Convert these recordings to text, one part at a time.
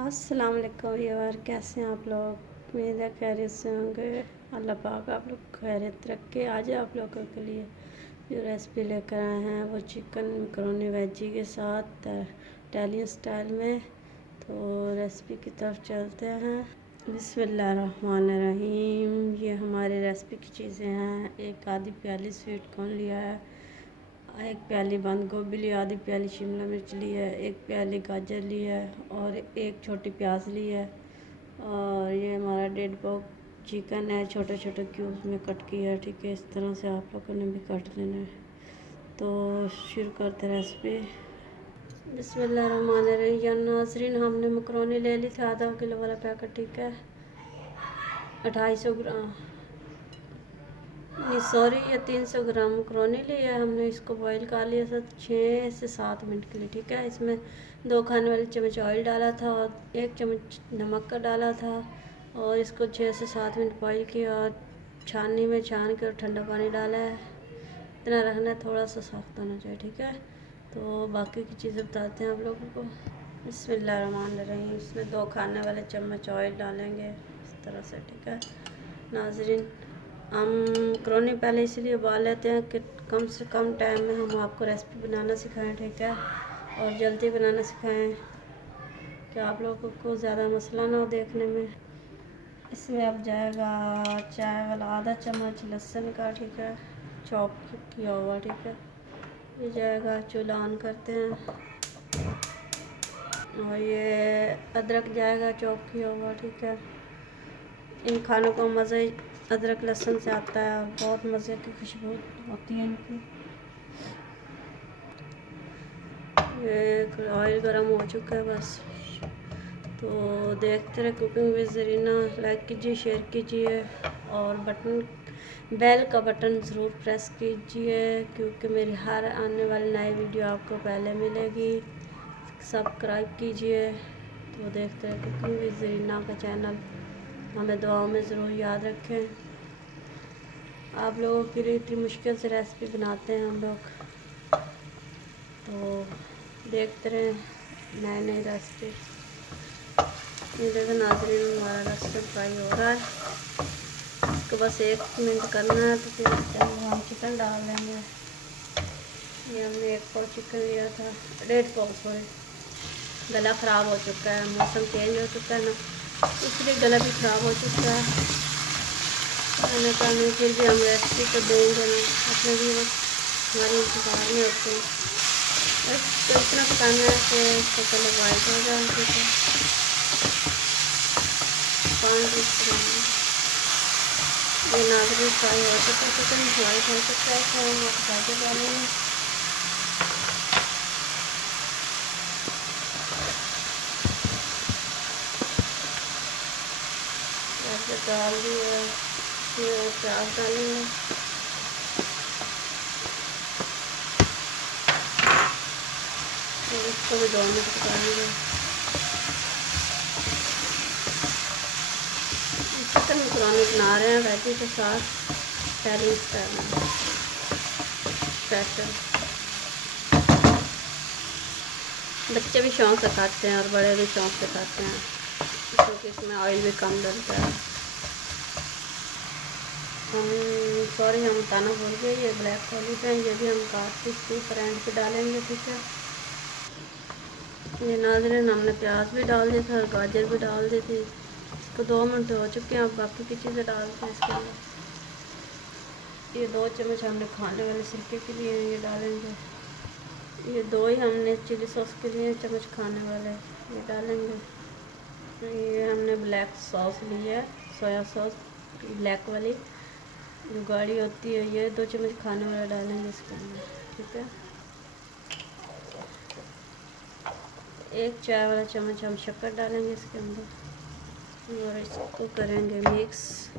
अस्सलाम वालेकुम यार, कैसे हैं आप लोग। उम्मीद है खैरियत से होंगे। अल्लाह पाक आप लोग खैरियत रखे। आज आप लोगों के लिए जो रेसिपी लेकर आए हैं वो चिकन मैकरोनी वेजी के साथ इटालियन स्टाइल में। तो रेसिपी की तरफ चलते हैं। बिस्मिल्लाहिर्रहमानिर्रहीम। ये हमारे रेसिपी की चीज़ें हैं। एक आधी प्याली स्वीट कॉर्न लिया है, एक प्याली बंद गोभी ली, आधी प्याली शिमला मिर्च ली है, एक प्याली गाजर ली है और एक छोटी प्याज ली है। और ये हमारा 1.5 पाव चिकन है, छोटे छोटे क्यूब्स में कट किया है। ठीक है, इस तरह से आप लोगों ने भी काट देना है। तो शुरू करते हैं रेसिपी। बिस्मिल्लाहिर्रहमानिर्रहीम। नाज़रीन, हमने मकरोनी ले ली थी, आधा किलो वाला पैकेट। ठीक है, 250 ग्राम नहीं सॉरी, ये 300 ग्राम मकरोनी ली है हमने। इसको बॉईल कर लिया था 6 से 7 मिनट के लिए। ठीक है, इसमें 2 खाने वाले चम्मच ऑयल डाला था और 1 चम्मच नमक का डाला था और इसको 6 से 7 मिनट बॉईल किया और छाननी में छान के और ठंडा पानी डाला है। इतना रखना है, थोड़ा सा सॉफ्ट होना चाहिए। ठीक है, तो बाकी की चीज़ें बताते हैं आप लोगों को। बिस्मिल्लाहिर्रहमानिर्रहीम। इसमें 2 खाने वाले चम्मच ऑयल डालेंगे इस तरह से। ठीक है नाज़रीन, हम मकरोनी पहले इसलिए उबाल लेते हैं कि कम से कम टाइम में हम आपको रेसिपी बनाना सिखाएं। ठीक है, और जल्दी बनाना सिखाएं कि आप लोगों को ज़्यादा मसला ना हो देखने में। इसमें अब जाएगा चाय वाला आधा चम्मच लहसुन का। ठीक है, चॉप किया हुआ। ठीक है, ये जाएगा। चूल्हा ऑन करते हैं और ये अदरक जाएगा चॉप किया हुआ। ठीक है, इन खानों का मज़े अदरक लहसुन से आता है और बहुत मज़े की खुशबू होती है इनकी। ये ऑयल गर्म हो चुका है बस। तो देखते रहे कुकिंग विद ज़रीना। लाइक कीजिए, शेयर कीजिए और बेल का बटन ज़रूर प्रेस कीजिए क्योंकि मेरी हर आने वाली नई वीडियो आपको पहले मिलेगी। सब्सक्राइब कीजिए। तो देखते रहे कुकिंग विद ज़रीना का चैनल। हमें दुआओं में ज़रूर याद रखें। आप लोगों के लिए इतनी मुश्किल से रेसिपी बनाते हैं हम लोग, तो देखते रहें नई नई रेसिपी। ये देखो नाज़रीन, हमारा लहसुन फ्राई हो रहा है। इसको बस 1 मिनट करना है तो फिर इसके अंदर हम चिकन डाल देंगे। ये हमने 1 पाव चिकन लिया था, 1.5 पाव सॉरी। गला ख़राब हो चुका है, मौसम चेंज हो चुका है ना, इसलिए गला भी ख़राब हो चुका है। खाने का नहीं, फिर भी हम रेसिपी तो देंगे ना अपने भी, बस हमारी इंतज़ार में होते हैं। बस तो इतना पकाना है कि इसका कलर वाइट हो जाए। ठीक है, 5 ये नाज़रीन फ्राई हो चुका है, चिकन वाइट हो चुका है। तो हम गाजर डालेंगे। गाजर डाल दिए, फिर प्याज डालेंगे। और इसको भी 2 मिनट पकाएंगे। चिकन मैकरोनी बना रहे हैं वेजी के साथ, इटालियन स्टाइल में स्पेशल। बच्चे भी शौक़ से खाते हैं और बड़े भी शौक़ से खाते हैं क्योंकि इसमें ऑयल भी कम डलता है। हम बताना भूल गए, ये ब्लैक ऑलिव है, ये भी हम काट के इसके ऊपर एंड पे डालेंगे। ठीक है, ये नाज़रीन हमने प्याज भी डाल दिया था और गाजर भी डाल दी थी। इसको 2 मिनट हो चुके हैं। अब बाकी की चीज़ें डालते हैं इसके अंदर। ये 2 चम्मच हमने खाने वाले सिरके के लिए ये डालेंगे। ये 2 ही हमने चिली सॉस के लिए चम्मच खाने वाले ये डालेंगे। ये हमने ब्लैक सॉस ली है, सोया सॉस ब्लैक वाली जो गाढ़ी होती है, ये 2 चम्मच खाने वाला डालेंगे इसके अंदर। ठीक है, 1 चाय वाला चम्मच हम शक्कर डालेंगे इसके अंदर और इसको करेंगे मिक्स।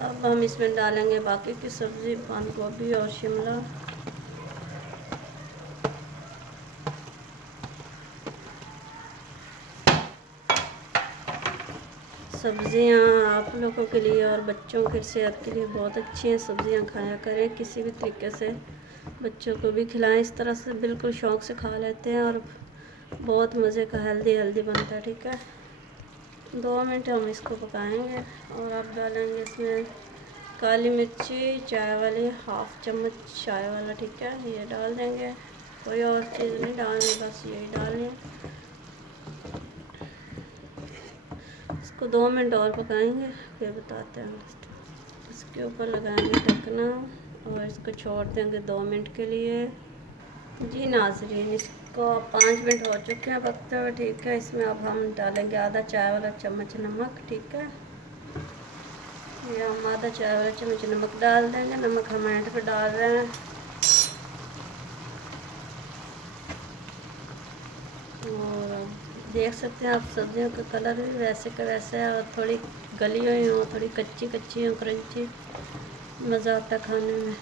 अब हम इसमें डालेंगे बाकी की सब्ज़ी, बंद गोभी और शिमला। सब्ज़ियाँ आप लोगों के लिए और बच्चों की सेहत के लिए बहुत अच्छी हैं। सब्ज़ियाँ खाया करें किसी भी तरीके से, बच्चों को भी खिलाएं। इस तरह से बिल्कुल शौक़ से खा लेते हैं और बहुत मज़े का हेल्दी बनता है। ठीक है, 2 मिनट हम इसको पकाएंगे और अब डालेंगे इसमें काली मिर्ची चाय वाली, 1/2 चम्मच चाय वाला। ठीक है, ये डाल देंगे, कोई और चीज़ नहीं डालनी, बस यही डालनी है। इसको 2 मिनट और पकाएंगे, फिर बताते हैं। इसके ऊपर लगाएंगे ढकना और इसको छोड़ देंगे 2 मिनट के लिए। जी नाज़रीन, इसको 5 मिनट हो चुके हैं पकते हुए। ठीक है, इसमें अब हम डालेंगे आधा चाय वाला चम्मच नमक। ठीक है, ये हम आधा चाय वाला चम्मच नमक डाल देंगे। नमक हम एंड पे डाल रहे हैं। और देख सकते हैं आप सब्जियों का कलर भी वैसे का वैसा है और थोड़ी गली हुई हो, थोड़ी कच्ची हो, क्रंची, मज़ा आता है खाने में।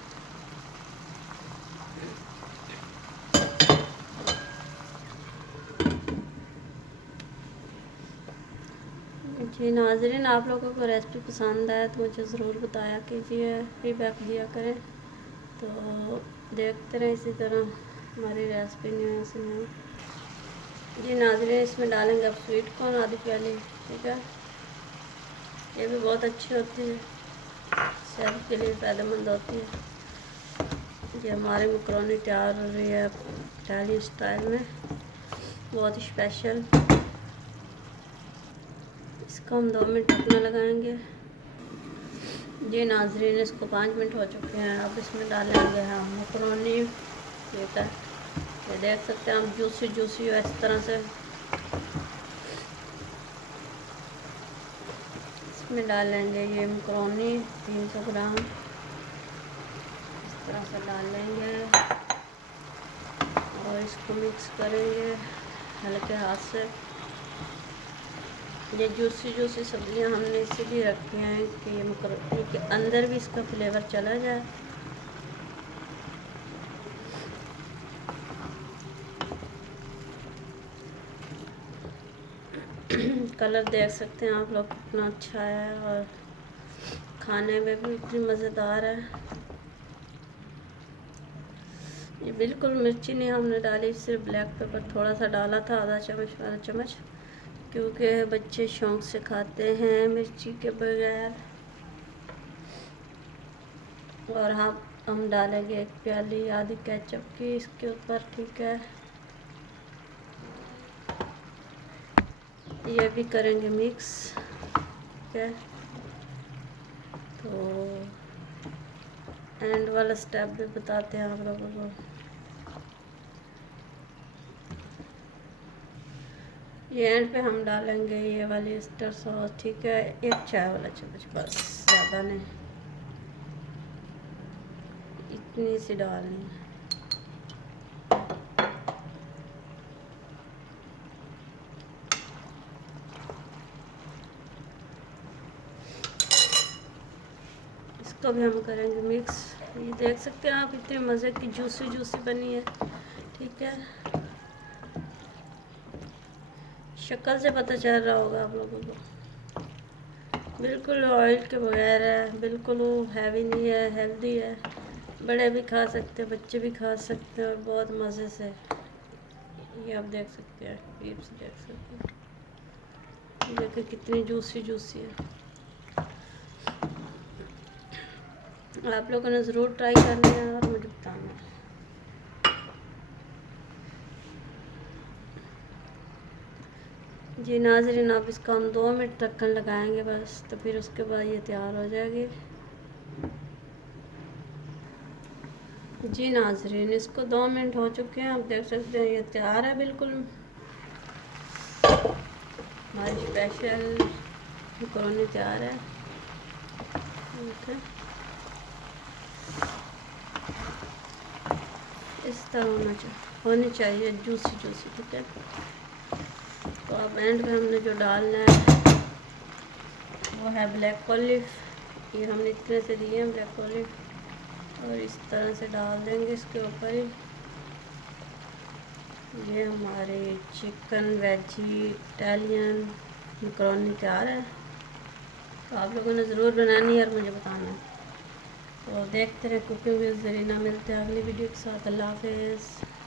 जी नाज़रीन, आप लोगों को रेसिपी पसंद आए तो मुझे ज़रूर बताया कीजिए, फीडबैक दिया करें। तो देखते रहें इसी तरह हमारी रेसिपी न्यू से न्यू। जी नाज़रीन, इसमें डालेंगे अब स्वीट कॉर्न आधी प्याली। ठीक है, ये भी बहुत अच्छी होती है, सेहत के लिए फ़ायदेमंद होती है। ये हमारी मकरोनी तैयार हो रही है इटालियन स्टाइल में, बहुत ही स्पेशल। इसको हम 2 मिनट ढकना लगाएंगे। जी नाज़रीन, इसको 5 मिनट हो चुके हैं। अब इसमें डालेंगे हम मकरोनी। ठीक है, ये देख सकते हैं हम जूसी हो इस तरह से। इसमें डालेंगे ये मकरोनी 300 ग्राम, इस तरह से डाल लेंगे और इसको मिक्स करेंगे हल्के हाथ से। ये जूसी सब्जियां हमने इसीलिए रखी हैं कि ये मकरोनी के अंदर भी इसका फ्लेवर चला जाए। कलर देख सकते हैं आप लोग कितना अच्छा है और खाने में भी इतनी मज़ेदार है। ये बिल्कुल मिर्ची नहीं हमने डाली, सिर्फ ब्लैक पेपर थोड़ा सा डाला था, आधा चम्मच, क्योंकि बच्चे शौक़ से खाते हैं मिर्ची के बगैर। और हम डालेंगे 1 प्याली आधी केचप की इसके ऊपर। ठीक है, ये भी करेंगे मिक्स। ठीक है, तो एंड वाला स्टेप भी बताते हैं आप लोगों को। ये एंड पे हम डालेंगे ये वाली स्टर सॉस। ठीक है, 1 चाय वाला चम्मच, बस ज़्यादा नहीं, इतनी सी डालनी है। इसको भी हम करेंगे मिक्स। ये देख सकते हैं आप इतने मज़े की जूसी बनी है। ठीक है, शक्ल से पता चल रहा होगा आप लोगों को, बिल्कुल ऑयल के बगैर है, बिल्कुल हैवी नहीं है, हेल्दी है, बड़े भी खा सकते हैं, बच्चे भी खा सकते हैं और बहुत मज़े से। ये आप देख सकते हैं, क्रीम से देख सकते हैं, देखिए कितनी जूसी है। आप लोगों ने ज़रूर ट्राई करना है और मुझे बताना है। जी नाज़रीन, आप इसका हम 2 मिनट ढक्कन लगाएंगे बस, तो फिर उसके बाद ये तैयार हो जाएगी। जी नाज़रीन, इसको 2 मिनट हो चुके हैं, आप देख सकते हैं ये तैयार है बिल्कुल। हमारी स्पेशल मकरोनी तैयार है। ठीक है, इस तरह होनी चाहिए जूसी। ठीक है, तो अब एंड में हमने जो डालना है वो है ब्लैक ऑलिव। ये हमने इतने से दिए हैं ब्लैक ऑलिव, और इस तरह से डाल देंगे इसके ऊपर ही। ये हमारे चिकन वेजी इटालियन मकरोनी तैयार है। तो आप लोगों ने ज़रूर बनानी है और मुझे बताना। तो देखते रहे कुकिंग विद ज़रीना। मिलते हैं अगली वीडियो के साथ। अल्लाह हाफ़िज़।